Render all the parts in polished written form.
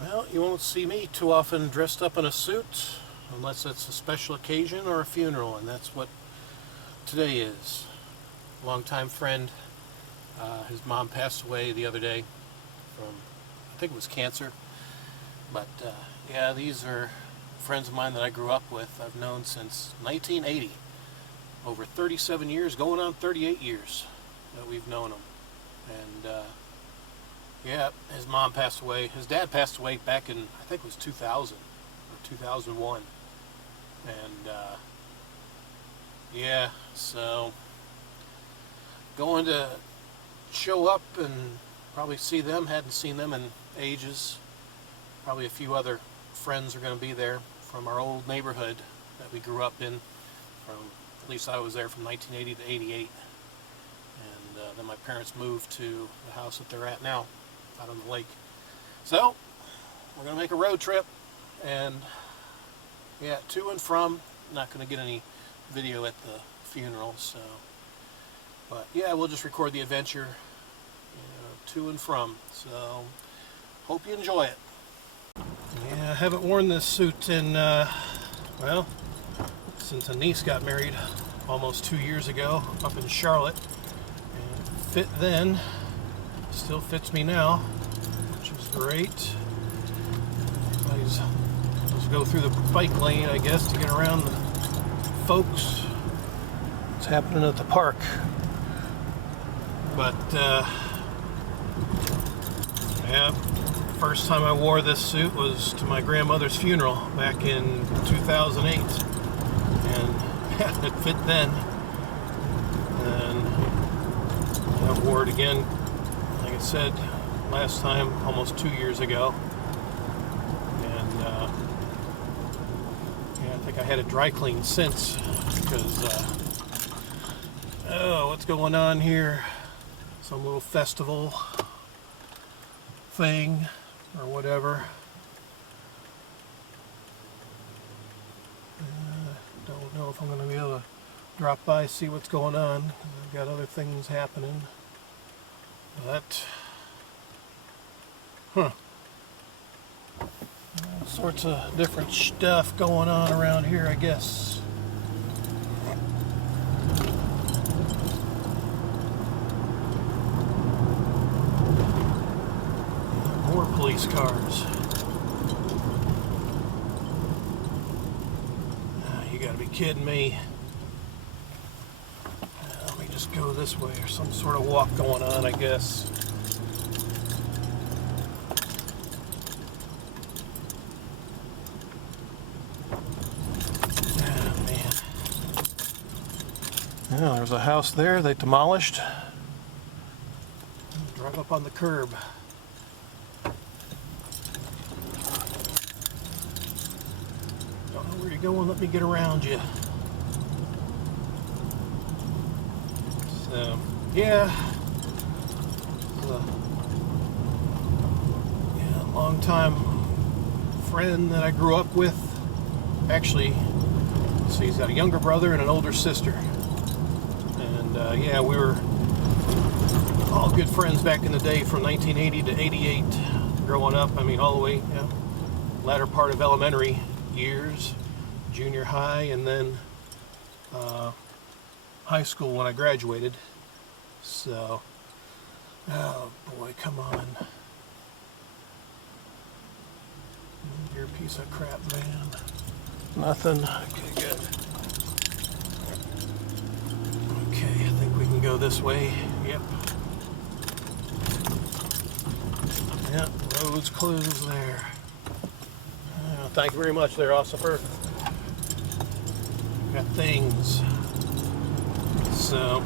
Well, you won't see me too often dressed up in a suit unless it's a special occasion or a funeral, and that's what today is. Longtime friend, his mom passed away the other day from, I think it was cancer. But yeah, these are friends of mine that I grew up with. I've known since 1980. Over 37 years, going on 38 years that we've known him. And yeah, his mom passed away. His dad passed away back in, I think it was 2000 or 2001. And yeah, so going to show up and probably see them. Hadn't seen them in ages. Probably a few other friends are going to be there from our old neighborhood that we grew up in. At least I was there from 1980 to 88. And then my parents moved to the house that they're at now, out on the lake. So we're going to make a road trip, and yeah, to and from. Not going to get any video at the funeral, so, but yeah, we'll just record the adventure, to and from. So hope you enjoy it. Yeah, I haven't worn this suit in well, since a niece got married almost 2 years ago up in Charlotte. And it fit then, still fits me now, which is great. Let's go through the bike lane, I guess, to get around the folks. What's happening at the park? But yeah, first time I wore this suit was to my grandmother's funeral back in 2008, and yeah, it fit then. And I wore it again, like I said, last time almost 2 years ago. And yeah, I think I had it dry cleaned since, because oh, what's going on here? Some little festival thing or whatever. Don't know if I'm going to be able to drop by, see what's going on. I've got other things happening. But all sorts of different stuff going on around here, I guess. More police cars. You gotta be kidding me. Let me just go this way. There's some sort of walk going on, I guess. Yeah, there's a house there they demolished. Drive up on the curb. Don't know where you're going. Let me get around you. So, yeah. Long time friend that I grew up with. Actually, see, he's got a younger brother and an older sister. And yeah, we were all good friends back in the day from 1980 to 88, growing up. I mean, all the way, latter part of elementary years, junior high, and then high school when I graduated. So, oh boy, come on. You're a piece of crap, man. Nothing. Okay, good. Okay, I think we can go this way. Yep. Yep, road's closed there. Thank you very much there, officer. Got things. So,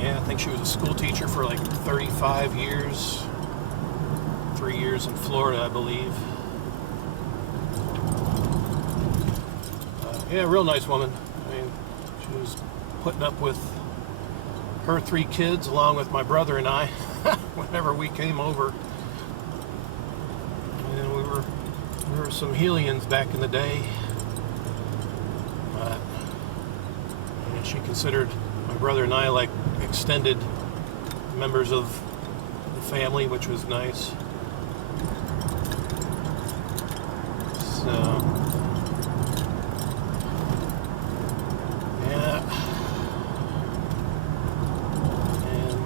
yeah, I think she was a school teacher for like 35 years. 3 years in Florida, I believe. Yeah, real nice woman. I mean, she was putting up with her 3 kids along with my brother and I whenever we came over. And we were some hellions back in the day. But yeah, she considered my brother and I like extended members of the family, which was nice. So, yeah. And,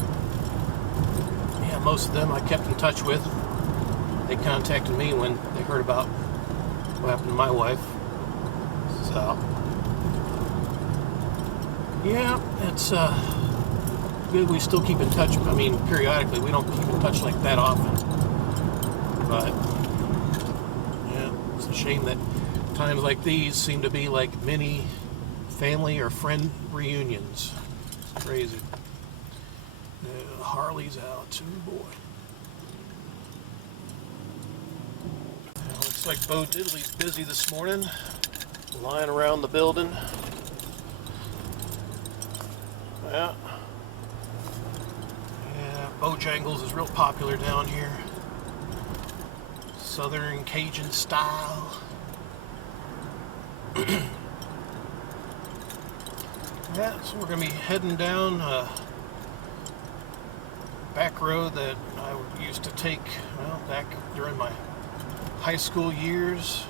yeah, most of them I kept in touch with. They contacted me when they heard about what happened to my wife. So, yeah, it's good we still keep in touch. I mean, periodically. We don't keep in touch like that often. But, yeah, it's a shame that times like these seem to be like mini family or friend reunions. It's crazy. Harley's out. Oh, boy. Now, looks like Bo Diddley's busy this morning. Lying around the building. Yeah. Yeah, Bojangles is real popular down here. Southern Cajun style. Yeah, so we're going to be heading down a back road that I used to take, well, back during my high school years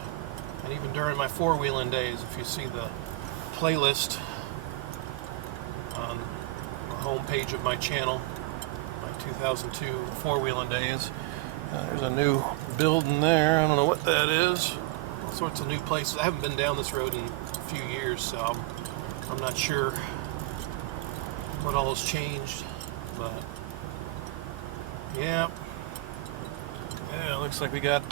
and even during my four-wheeling days. If you see the playlist on the homepage of my channel, my 2002 four-wheeling days, there's a new building there. I don't know what that is. All sorts of new places. I haven't been down this road in a few years, so I'm not sure what all has changed, but yeah, looks like we got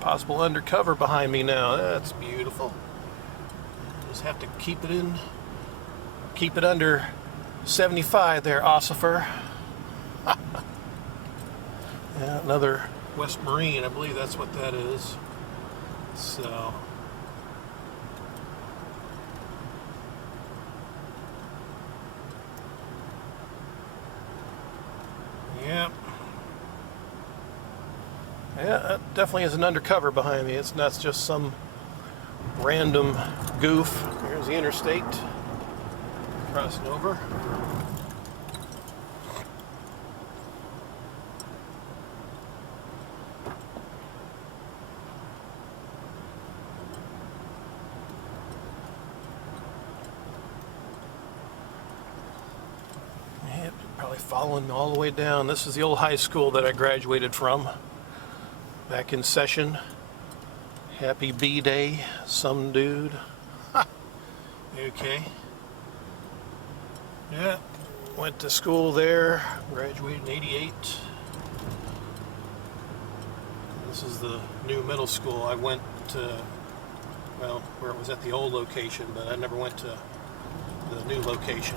possible undercover behind me now. That's beautiful. Just have to keep it under 75 there, Ossifer. Yeah, another West Marine, I believe that's what that is. So, yeah. Yeah, that definitely is an undercover behind me. It's not just some random goof. Here's the interstate. Crossing over. Probably following all the way down. This is the old high school that I graduated from. Back in session. Happy B-Day, some dude. Okay. Yeah, went to school there, graduated in '88. This is the new middle school. I went to, well, where it was at the old location, but I never went to the new location.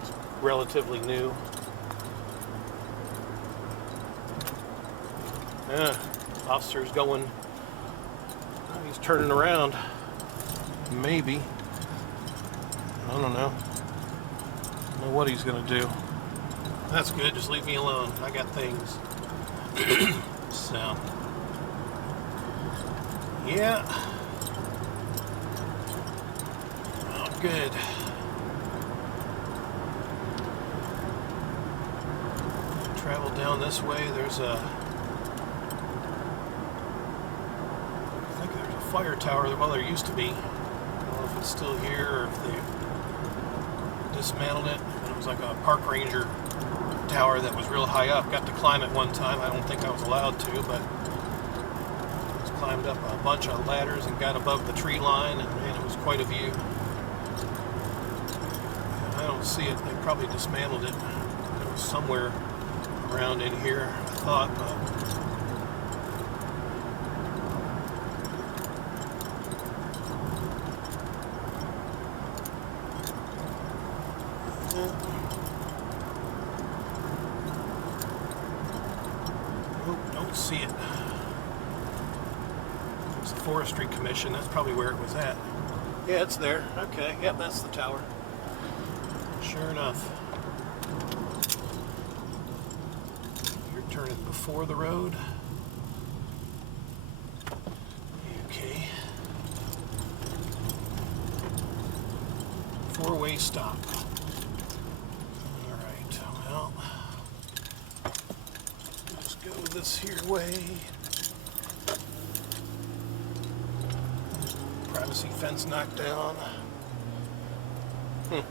It's relatively new. Yeah, officer's going, he's turning around. Maybe. I don't know. I don't know what he's going to do. That's good, just leave me alone. I got things. So, yeah. Oh, good. Travel down this way. There's a, I think there's a fire tower. Well, there used to be. I don't know if it's still here or if they dismantled it. It was like a park ranger tower that was real high up. Got to climb it one time. I don't think I was allowed to, but I just climbed up a bunch of ladders and got above the tree line, and man, it was quite a view. And I don't see it. They probably dismantled it. It was somewhere around in here, I thought, but don't see it. It's the Forestry Commission. That's probably where it was at. Yeah, it's there. Okay. Yep, that's the tower. Sure enough. You're turning before the road. Okay. Four-way stop. All right. Well, let's go this here way. Privacy fence knocked down. Yeah,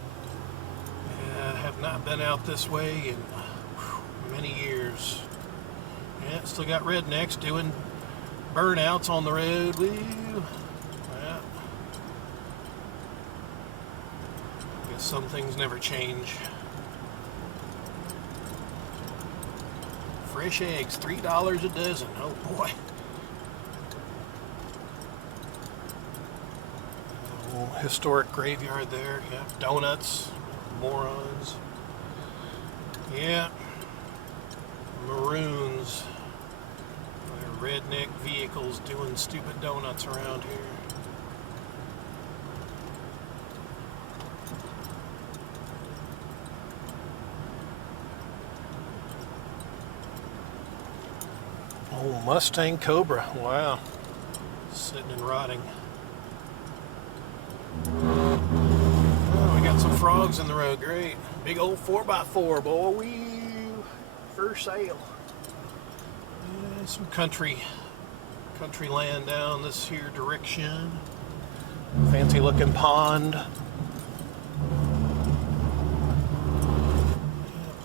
I have not been out this way in many years. Yeah, still got rednecks doing burnouts on the road. Woo. Yeah. Guess some things never change. Fresh eggs, $3 a dozen. Oh boy. Historic graveyard there. Yeah, donuts, morons. Yeah, maroons. They're redneck vehicles doing stupid donuts around here. Oh, Mustang Cobra. Wow, sitting and rotting. Oh, we got some frogs in the road. Great. Big old 4x4, boy. Wee. For sale. Yeah, some country land down this here direction. Fancy looking pond. Yeah,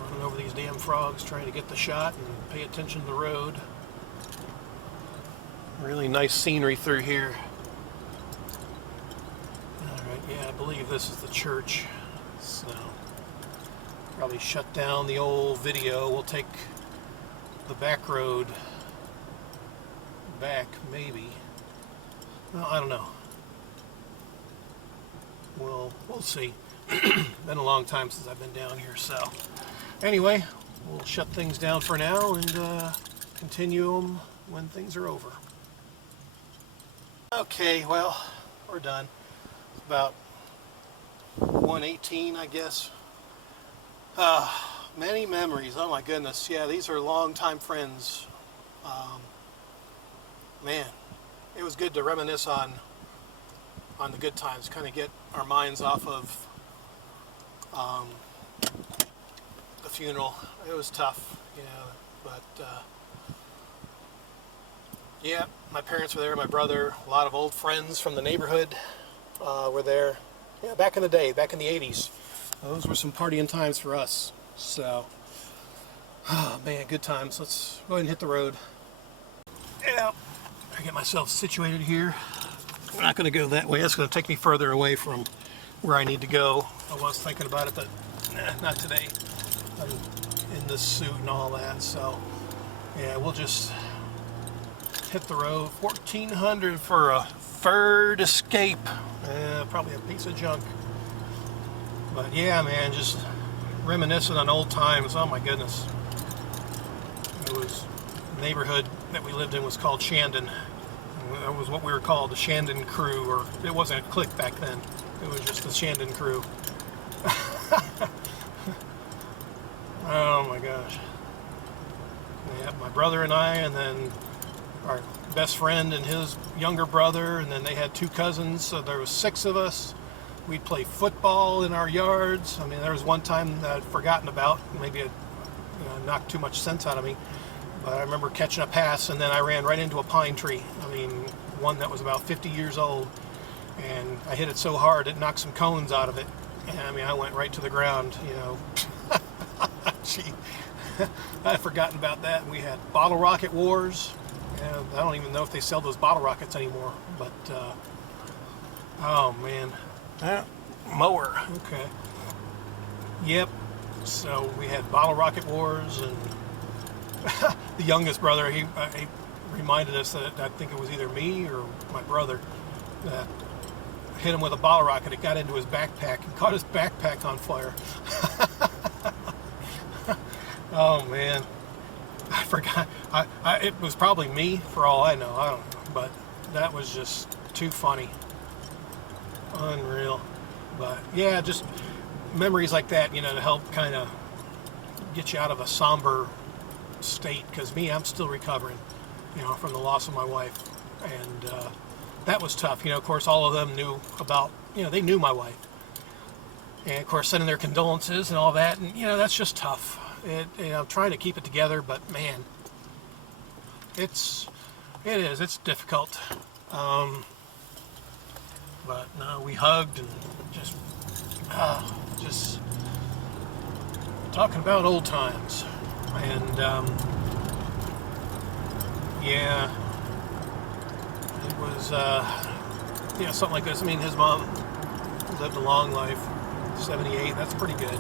running over these damn frogs trying to get the shot and pay attention to the road. Really nice scenery through here. Yeah, I believe this is the church, so probably shut down the old video. We'll take the back road back, maybe. Well, I don't know. Well, we'll see. Been a long time since I've been down here, so anyway, we'll shut things down for now and continue them when things are over. Okay, well, we're done. About 1:18, I guess. Many memories. Oh my goodness. Yeah, these are longtime friends. Man, it was good to reminisce on the good times. Kind of get our minds off of the funeral. It was tough, you know, but yeah, my parents were there. My brother, a lot of old friends from the neighborhood. Were there, yeah, back in the day, back in the 80s. Those were some partying times for us. So, oh man, good times. Let's go ahead and hit the road. Yeah, I get myself situated here. We're not going to go that way. That's going to take me further away from where I need to go. I was thinking about it, but not today. I'm in this suit and all that. So, yeah, we'll just hit the road. 1400 for a Ford Escape. Probably a piece of junk. But yeah, man, just reminiscing on old times. Oh my goodness. It was the neighborhood that we lived in was called Shandon. That was what we were called, the Shandon Crew, or it wasn't a clique back then. It was just the Shandon Crew. Oh my gosh. Yeah, my brother and I, and then our best friend and his younger brother, and then they had two cousins, so there was 6 of us. We'd play football in our yards. I mean, there was one time that I'd forgotten about. Maybe it knocked too much sense out of me. But I remember catching a pass, and then I ran right into a pine tree. I mean, one that was about 50 years old. And I hit it so hard, it knocked some cones out of it. And I mean, I went right to the ground, you know. Gee, I'd forgotten about that. We had bottle rocket wars. And I don't even know if they sell those bottle rockets anymore. But, oh man. Mower. Okay. Yep. So we had bottle rocket wars, and the youngest brother, he reminded us that I think it was either me or my brother that hit him with a bottle rocket. It got into his backpack and caught his backpack on fire. Oh man, I forgot. It was probably me for all I know. I don't know, but that was just too funny. Unreal. But yeah, just memories like that, you know, to help kind of get you out of a somber state, because I'm still recovering, you know, from the loss of my wife, and that was tough. You know, of course, all of them knew about, you know, they knew my wife, and of course sending their condolences and all that, and you know, that's just tough. You know, I'm trying to keep it together, but man, it is. It's difficult. But no, we hugged and just talking about old times. And yeah, it was something like this. I mean, his mom lived a long life, 78. That's pretty good.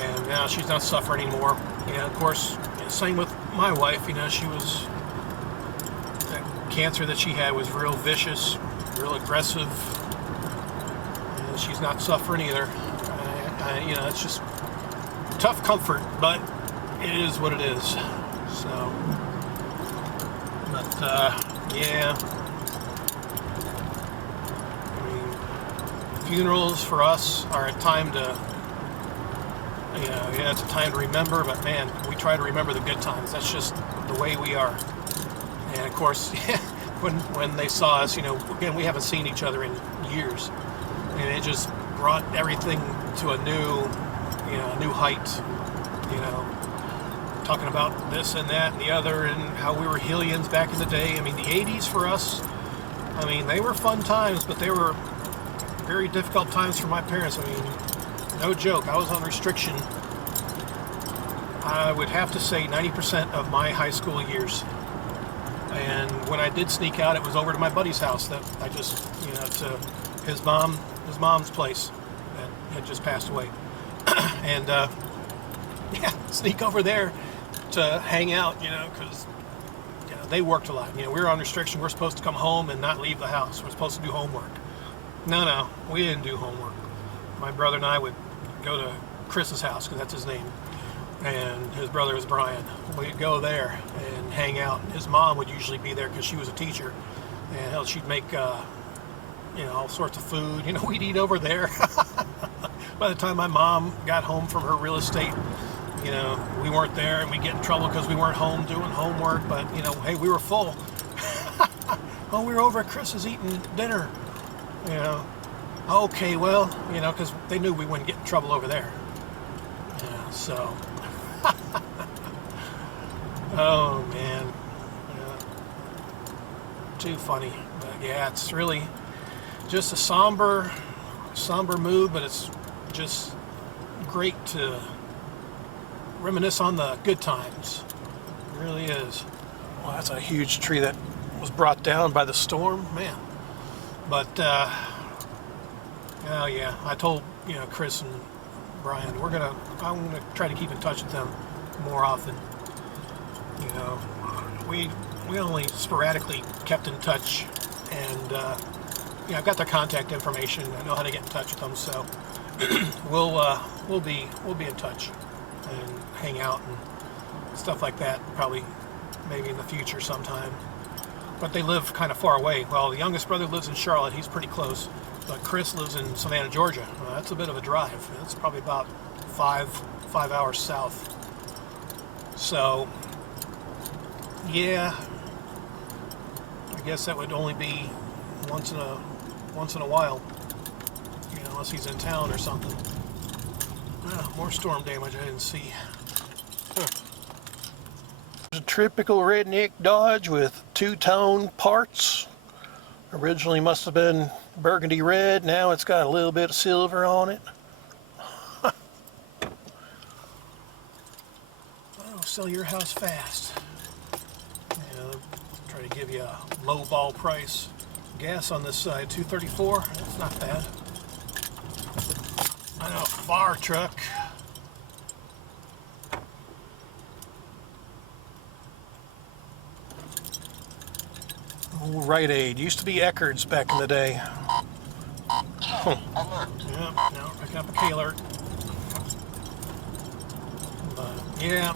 And now she's not suffering anymore. Of course, same with my wife. She was, that cancer that she had was real vicious, real aggressive. And she's not suffering either. It's just tough comfort, but it is what it is. So, but yeah. I mean, funerals for us are a time to, it's a time to remember, but man, we try to remember the good times. That's just the way we are. And of course, when they saw us, again, we haven't seen each other in years, and it just brought everything to a new height. Talking about this and that and the other, and how we were hellions back in the day. I mean, the 80s for us, they were fun times, but they were very difficult times for my parents. No joke, I was on restriction, I would have to say 90% of my high school years. And when I did sneak out, it was over to my buddy's house that I just, to his mom's place that had just passed away. And sneak over there to hang out, because they worked a lot. We were on restriction. We're supposed to come home and not leave the house. We're supposed to do homework. No, we didn't do homework. My brother and I would go to Chris's house, because that's his name, and his brother was Brian. We'd go there and hang out. His mom would usually be there because she was a teacher, and she'd make all sorts of food. We'd eat over there. By the time my mom got home from her real estate, we weren't there, and we'd get in trouble because we weren't home doing homework. But hey, we were full. Oh, we were over at Chris's eating dinner. Okay, well, because they knew we wouldn't get in trouble over there. Yeah, so. Oh man, too funny. But yeah, it's really just a somber mood, but it's just great to reminisce on the good times. It really is. Well, that's a huge tree that was brought down by the storm, man. But oh yeah, I told Chris and Brian, I'm gonna try to keep in touch with them more often. We only sporadically kept in touch, and I've got their contact information. I know how to get in touch with them, so we'll be in touch and hang out and stuff like that. Probably, maybe in the future sometime. But they live kind of far away. Well, the youngest brother lives in Charlotte. He's pretty close. But Chris lives in Savannah, Georgia. Well, that's a bit of a drive. That's probably about five hours south. So, yeah, I guess that would only be once in a while, unless he's in town or something. More storm damage I didn't see. Huh. A typical redneck Dodge with two-tone parts. Originally must have been burgundy red. Now it's got a little bit of silver on it. I'll sell your house fast. Try to give you a low ball price. Gas on this side, $2.34. That's not bad. I know, fire truck. Old Rite Aid. Used to be Eckerd's back in the day. Huh. Yeah, now picking up a K-alert. But yeah,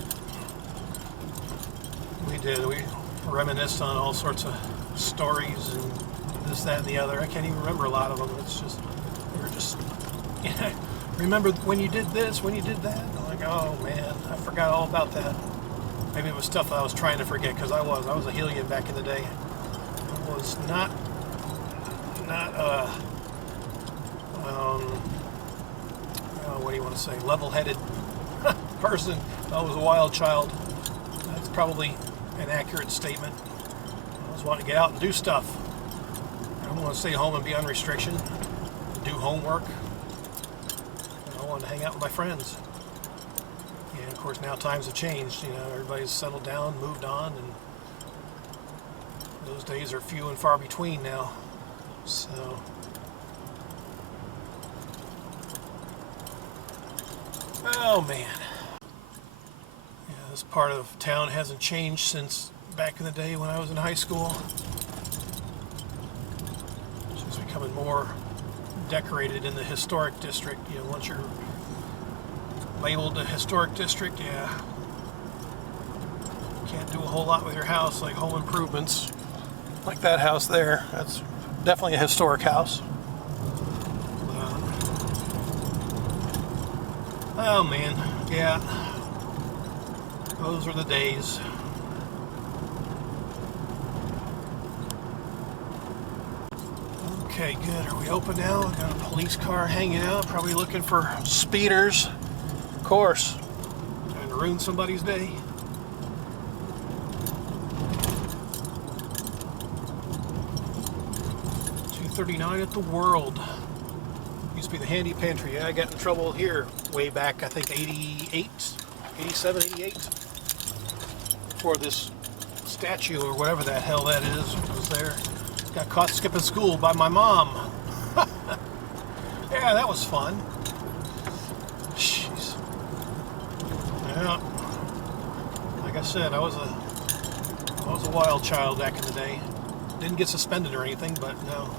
we did. We reminisced on all sorts of stories and this, that, and the other. I can't even remember a lot of them. It's just, we were just, remember when you did this, when you did that? I'm like, oh man, I forgot all about that. Maybe it was stuff I was trying to forget, because I was a hellion back in the day. I was not what do you want to say, level-headed person. I was a wild child. That's probably an accurate statement. I was wanting to get out and do stuff. I don't want to stay home and be on restriction, do homework. I want to hang out with my friends. And of course now times have changed. You know, everybody's settled down, moved on, and those days are few and far between now. So oh man. Yeah, this part of town hasn't changed since back in the day when I was in high school. It's just becoming more decorated in the historic district. You know, once you're labeled a historic district, yeah, can't do a whole lot with your house, like home improvements. Like that house there, that's definitely a historic house. Oh man, yeah, those are the days. Okay, good. Are we open now? We've got a police car hanging out, probably looking for speeders. Of course, trying to ruin somebody's day. $2.39 at the World. Used to be the handy pantry. Yeah, I got in trouble here way back, I think 88, 87, 88. Before this statue or whatever the hell that is was there. Got caught skipping school by my mom. Yeah, that was fun. Jeez. Yeah. Like I said, I was a wild child back in the day. Didn't get suspended or anything, but no,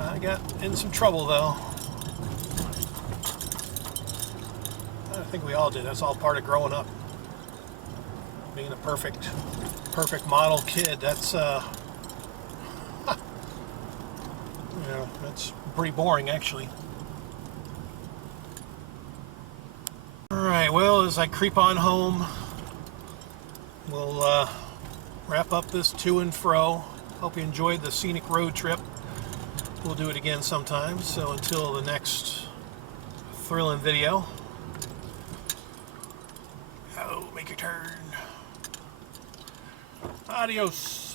I got in some trouble though. I think we all did. That's all part of growing up. Being a perfect model kid. That's you know, that's pretty boring actually. Alright, well, as I creep on home, we'll wrap up this to and fro. Hope you enjoyed the scenic road trip. We'll do it again sometime. So until the next thrilling video. Oh, make your turn. Adios.